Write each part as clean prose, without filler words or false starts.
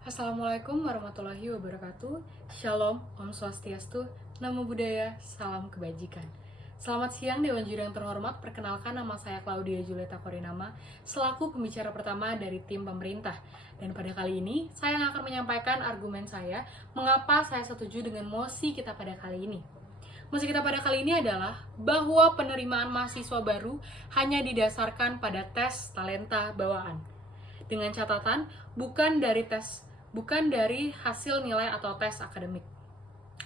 Assalamualaikum warahmatullahi wabarakatuh. Shalom, Om Swastiastu, Namo Buddhaya, Salam Kebajikan. Selamat siang Dewan Juri yang terhormat, perkenalkan nama saya Claudia Julieta Korinama, selaku pembicara pertama dari tim pemerintah. Dan pada kali ini, saya akan menyampaikan argumen saya, mengapa saya setuju dengan mosi kita pada kali ini. Mosi kita pada kali ini adalah bahwa penerimaan mahasiswa baru hanya didasarkan pada tes talenta bawaan. Dengan catatan, bukan dari hasil nilai atau tes akademik.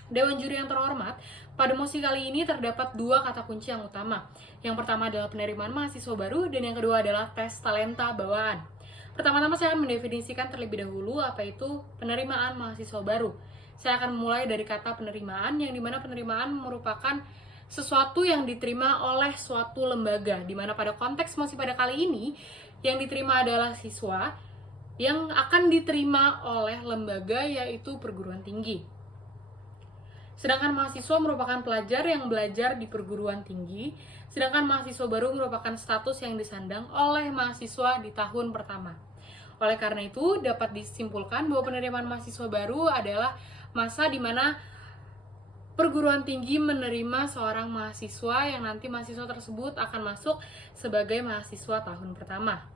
Dewan Juri yang terhormat, pada mosi kali ini terdapat dua kata kunci yang utama. Yang pertama adalah penerimaan mahasiswa baru, dan yang kedua adalah tes talenta bawaan. Pertama-tama saya akan mendefinisikan terlebih dahulu apa itu penerimaan mahasiswa baru. Saya akan mulai dari kata penerimaan, yang dimana penerimaan merupakan sesuatu yang diterima oleh suatu lembaga, dimana pada konteks mosi pada kali ini, yang diterima adalah siswa yang akan diterima oleh lembaga yaitu perguruan tinggi. Sedangkan mahasiswa merupakan pelajar yang belajar di perguruan tinggi, sedangkan mahasiswa baru merupakan status yang disandang oleh mahasiswa di tahun pertama. Oleh karena itu, dapat disimpulkan bahwa penerimaan mahasiswa baru adalah masa di mana perguruan tinggi menerima seorang mahasiswa yang nanti mahasiswa tersebut akan masuk sebagai mahasiswa tahun pertama.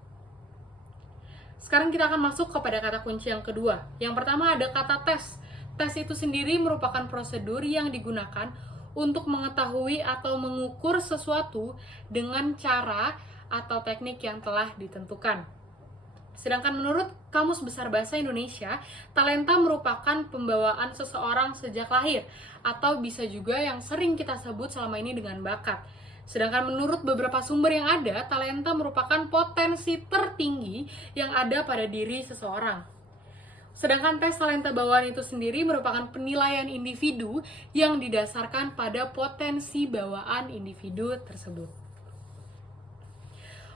Sekarang kita akan masuk kepada kata kunci yang kedua. Yang pertama ada kata tes. Tes itu sendiri merupakan prosedur yang digunakan untuk mengetahui atau mengukur sesuatu dengan cara atau teknik yang telah ditentukan. Sedangkan menurut Kamus Besar Bahasa Indonesia, talenta merupakan pembawaan seseorang sejak lahir, atau bisa juga yang sering kita sebut selama ini dengan bakat. Sedangkan menurut beberapa sumber yang ada, talenta merupakan potensi tertinggi yang ada pada diri seseorang. Sedangkan tes talenta bawaan itu sendiri merupakan penilaian individu yang didasarkan pada potensi bawaan individu tersebut.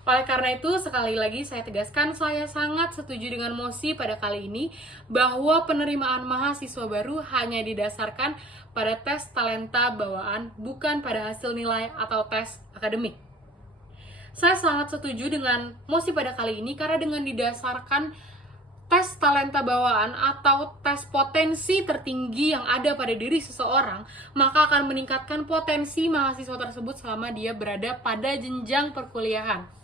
Oleh karena itu, sekali lagi saya tegaskan, saya sangat setuju dengan mosi pada kali ini bahwa penerimaan mahasiswa baru hanya didasarkan pada tes talenta bawaan, bukan pada hasil nilai atau tes akademik. Saya sangat setuju dengan mosi pada kali ini karena dengan didasarkan tes talenta bawaan atau tes potensi tertinggi yang ada pada diri seseorang, maka akan meningkatkan potensi mahasiswa tersebut selama dia berada pada jenjang perkuliahan.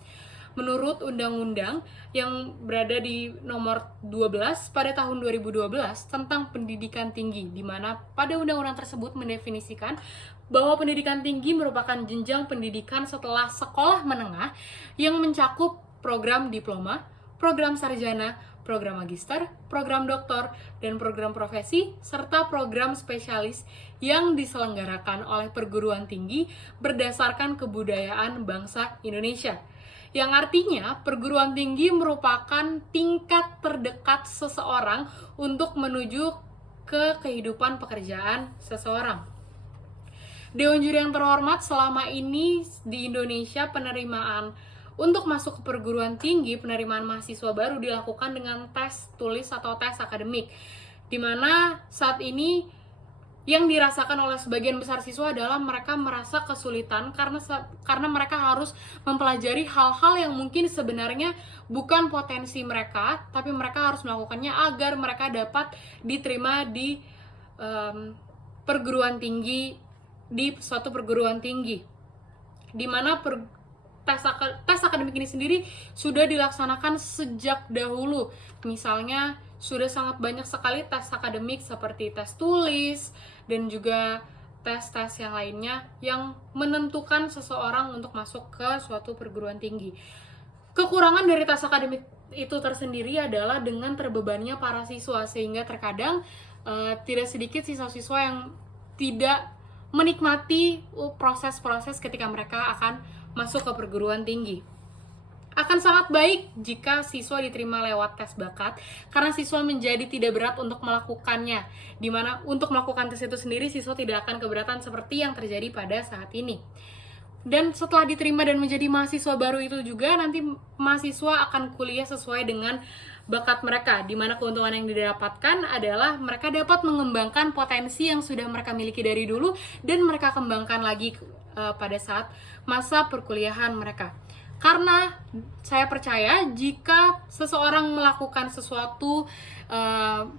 Menurut undang-undang yang berada di nomor 12 pada tahun 2012 tentang pendidikan tinggi, di mana pada undang-undang tersebut mendefinisikan bahwa pendidikan tinggi merupakan jenjang pendidikan setelah sekolah menengah yang mencakup program diploma, program sarjana, program magister, program doktor, dan program profesi, serta program spesialis yang diselenggarakan oleh perguruan tinggi berdasarkan kebudayaan bangsa Indonesia. Yang artinya, perguruan tinggi merupakan tingkat terdekat seseorang untuk menuju ke kehidupan pekerjaan seseorang. Dewan Juri yang terhormat, selama ini di Indonesia penerimaan untuk masuk ke perguruan tinggi, penerimaan mahasiswa baru dilakukan dengan tes tulis atau tes akademik, di mana saat ini yang dirasakan oleh sebagian besar siswa adalah mereka merasa kesulitan karena mereka harus mempelajari hal-hal yang mungkin sebenarnya bukan potensi mereka, tapi mereka harus melakukannya agar mereka dapat diterima di perguruan tinggi, di suatu perguruan tinggi, di mana tes akademik ini sendiri sudah dilaksanakan sejak dahulu. Misalnya sudah sangat banyak sekali tes akademik seperti tes tulis dan juga tes-tes yang lainnya yang menentukan seseorang untuk masuk ke suatu perguruan tinggi. Kekurangan dari tes akademik itu tersendiri adalah dengan terbebannya para siswa, sehingga terkadang tidak sedikit siswa-siswa yang tidak menikmati proses-proses ketika mereka akan masuk ke perguruan tinggi. Akan sangat baik jika siswa diterima lewat tes bakat, karena siswa menjadi tidak berat untuk melakukannya, dimana untuk melakukan tes itu sendiri siswa tidak akan keberatan seperti yang terjadi pada saat ini. Dan setelah diterima dan menjadi mahasiswa baru itu juga, nanti mahasiswa akan kuliah sesuai dengan bakat mereka, di mana keuntungan yang didapatkan adalah mereka dapat mengembangkan potensi yang sudah mereka miliki dari dulu dan mereka kembangkan lagi pada saat masa perkuliahan mereka. Karena saya percaya jika seseorang melakukan sesuatu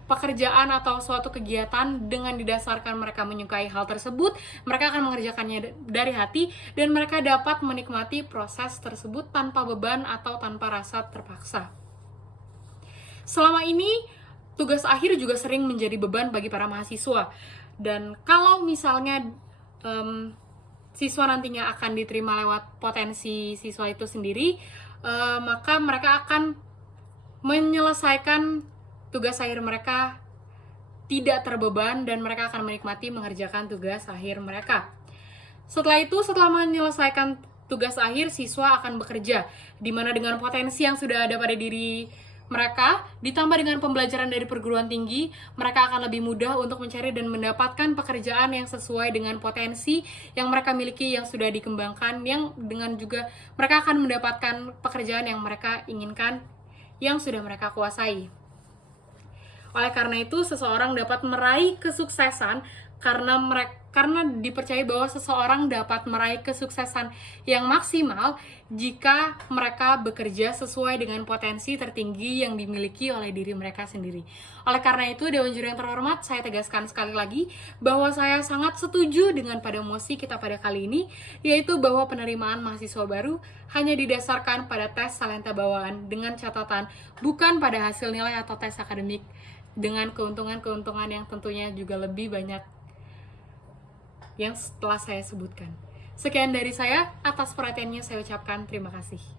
pekerjaan atau suatu kegiatan dengan didasarkan mereka menyukai hal tersebut, mereka akan mengerjakannya dari hati dan mereka dapat menikmati proses tersebut tanpa beban atau tanpa rasa terpaksa. Selama ini, tugas akhir juga sering menjadi beban bagi para mahasiswa. Dan kalau misalnya siswa nantinya akan diterima lewat potensi siswa itu sendiri, maka mereka akan menyelesaikan tugas akhir mereka tidak terbeban dan mereka akan menikmati mengerjakan tugas akhir mereka. Setelah itu, setelah menyelesaikan tugas akhir, siswa akan bekerja, di mana dengan potensi yang sudah ada pada diri mereka, ditambah dengan pembelajaran dari perguruan tinggi, mereka akan lebih mudah untuk mencari dan mendapatkan pekerjaan yang sesuai dengan potensi yang mereka miliki, yang sudah dikembangkan, yang dengan juga mereka akan mendapatkan pekerjaan yang mereka inginkan, yang sudah mereka kuasai. Oleh karena itu, seseorang dapat meraih kesuksesan karena dipercaya bahwa seseorang dapat meraih kesuksesan yang maksimal jika mereka bekerja sesuai dengan potensi tertinggi yang dimiliki oleh diri mereka sendiri. Oleh karena itu, Dewan Juri yang terhormat, saya tegaskan sekali lagi bahwa saya sangat setuju dengan pada mosi kita pada kali ini, yaitu bahwa penerimaan mahasiswa baru hanya didasarkan pada tes talenta bawaan dengan catatan bukan pada hasil nilai atau tes akademik, dengan keuntungan-keuntungan yang tentunya juga lebih banyak yang setelah saya sebutkan. Sekian dari saya, atas perhatiannya saya ucapkan terima kasih.